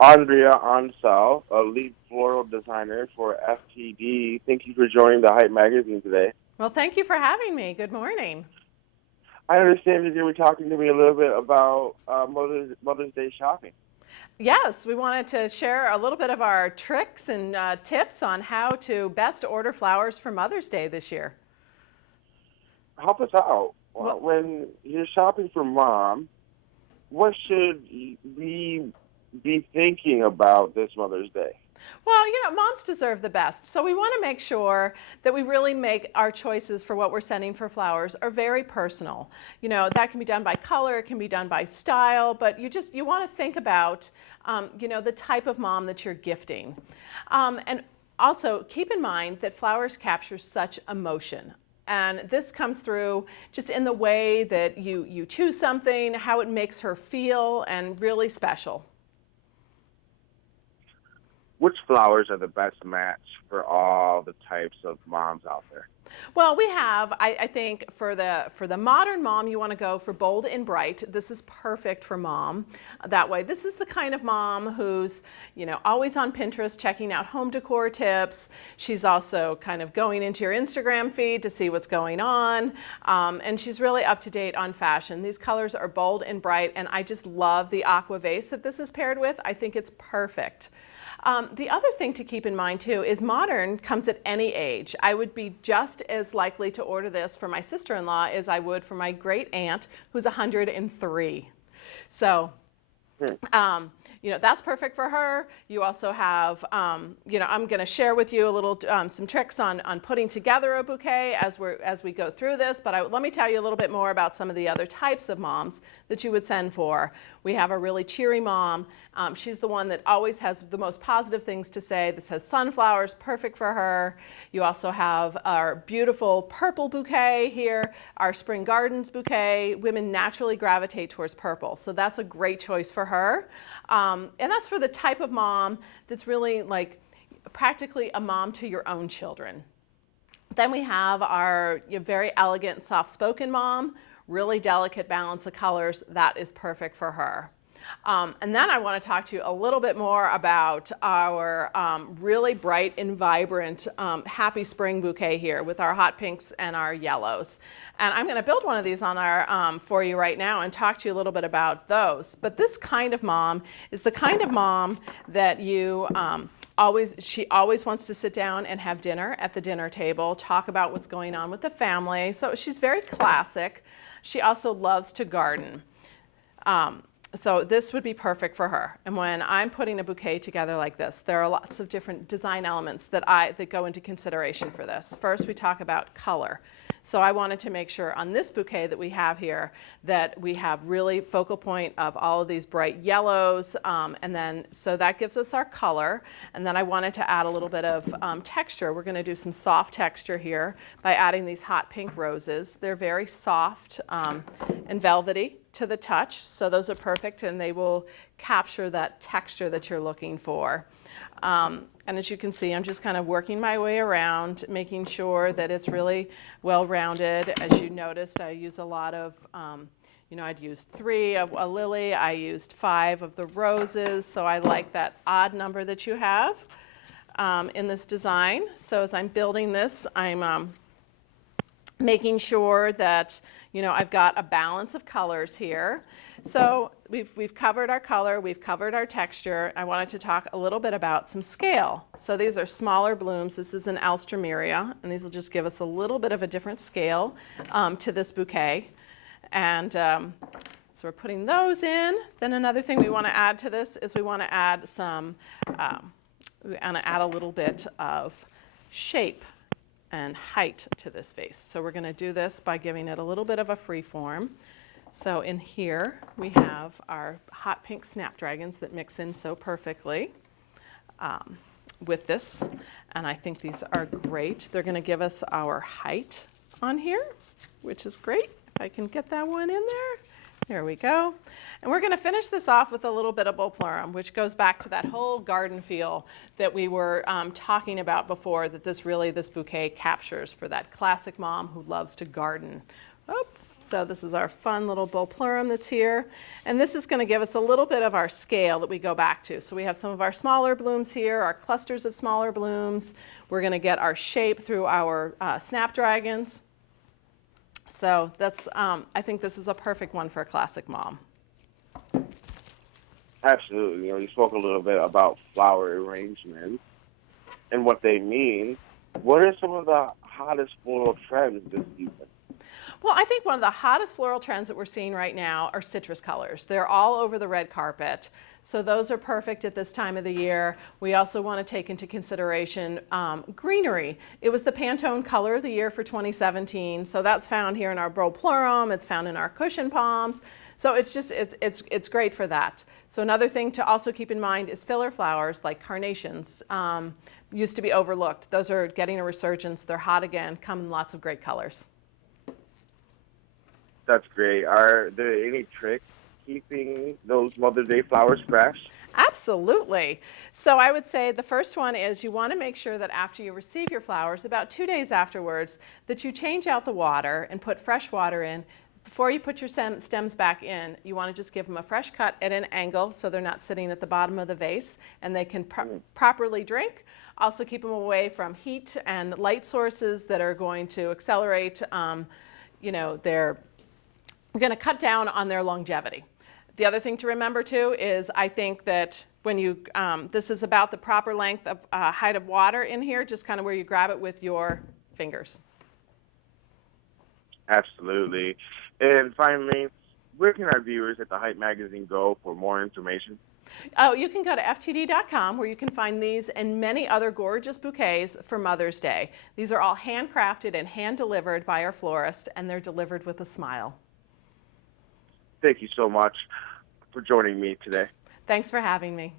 Andrea Ancel, a lead floral designer for FTD. Thank you for joining the Hype magazine today. Well, thank you for having me. Good morning. I understand that you were talking to me a little bit about Mother's Day shopping. Yes, we wanted to share a little bit of our tricks and tips on how to best order flowers for Mother's Day this year. Help us out. Well, When you're shopping for mom, what should we be thinking about this Mother's Day? moms deserve the best. So we want to make sure that we really make our choices for what we're sending for flowers are very personal. That can be done by color, it can be done by style, but you want to think about, the type of mom that you're gifting. And also keep in mind that flowers capture such emotion. And this comes through just in the way that you choose something, how it makes her feel, and really special. Which flowers are the best match for all the types of moms out there? Well, we have, I think, for the modern mom, you want to go for bold and bright. This is perfect for mom. That way, this is the kind of mom who's, always on Pinterest checking out home decor tips. She's also kind of going into your Instagram feed to see what's going on. And she's really up to date on fashion. These colors are bold and bright, and I just love the aqua vase that this is paired with. I think it's perfect. The other thing to keep in mind too is modern comes at any age. I would be just as likely to order this for my sister-in-law as I would for my great aunt who's 103. So that's perfect for her. You also have, I'm going to share with you a little, some tricks on putting together a bouquet as we go through this. But let me tell you a little bit more about some of the other types of moms that you would send for. We have a really cheery mom. She's the one that always has the most positive things to say. This has sunflowers, perfect for her. You also have our beautiful purple bouquet here, our spring gardens bouquet. Women naturally gravitate towards purple, so that's a great choice for her. And that's for the type of mom that's really like practically a mom to your own children. Then we have our very elegant, soft-spoken mom, really delicate balance of colors. That is perfect for her. And then I want to talk to you a little bit more about our really bright and vibrant happy spring bouquet here with our hot pinks and our yellows. And I'm going to build one of these on our for you right now and talk to you a little bit about those. But this kind of mom is the kind of mom that she always wants to sit down and have dinner at the dinner table, talk about what's going on with the family. So she's very classic. She also loves to garden. So this would be perfect for her. And when I'm putting a bouquet together like this, there are lots of different design elements that go into consideration for this. First, we talk about color. So I wanted to make sure on this bouquet that we have here that we have really focal point of all of these bright yellows, and then so that gives us our color. And then I wanted to add a little bit of texture. We're going to do some soft texture here by adding these hot pink roses. They're very soft and velvety to the touch, so those are perfect, and they will capture that texture that you're looking for. And as you can see, I'm just kind of working my way around, making sure that it's really well-rounded. As you noticed, I use a lot of, I'd used 3 of a lily, I used 5 of the roses, so I like that odd number that you have in this design. So as I'm building this, I'm making sure that I've got a balance of colors here. So we've covered our color, we've covered our texture. I wanted to talk a little bit about some scale. So these are smaller blooms. This is an alstroemeria, and these will just give us a little bit of a different scale to this bouquet. And so we're putting those in. Then another thing we want to add to this is we want to add a little bit of shape and height to this vase. So we're going to do this by giving it a little bit of a free form. So in here we have our hot pink snapdragons that mix in so perfectly with this, and I think these are great. They're going to give us our height on here, which is great. If I can get that one in there. There we go. And we're going to finish this off with a little bit of Boplurum, which goes back to that whole garden feel that we were talking about before, that this bouquet captures for that classic mom who loves to garden. Oh, So this is our fun little bullpleurum that's here. And this is going to give us a little bit of our scale that we go back to. So we have some of our smaller blooms here, our clusters of smaller blooms. We're going to get our shape through our snapdragons. So that's, I think this is a perfect one for a classic mom. Absolutely. You spoke a little bit about flower arrangements and what they mean. What are some of the hottest floral trends this season? Well, I think one of the hottest floral trends that we're seeing right now are citrus colors. They're all over the red carpet. So those are perfect at this time of the year. We also want to take into consideration greenery. It was the Pantone color of the year for 2017. So that's found here in our bullpleurum. It's found in our cushion palms. So it's just, it's great for that. So another thing to also keep in mind is filler flowers like carnations. Used to be overlooked. Those are getting a resurgence. They're hot again, come in lots of great colors. That's great. Are there any tricks keeping those Mother's Day flowers fresh? Absolutely. So I would say the first one is you want to make sure that after you receive your flowers, about 2 days afterwards, that you change out the water and put fresh water in. Before you put your stems back in, you want to just give them a fresh cut at an angle so they're not sitting at the bottom of the vase and they can properly drink. Also keep them away from heat and light sources that are going to accelerate, they're going to cut down on their longevity. The other thing to remember too is I think that when you, this is about the proper length of height of water in here, just kind of where you grab it with your fingers. Absolutely. And finally, where can our viewers at the Hype Magazine go for more information? Oh, you can go to ftd.com where you can find these and many other gorgeous bouquets for Mother's Day. These are all handcrafted and hand-delivered by our florist, and they're delivered with a smile. Thank you so much for joining me today. Thanks for having me.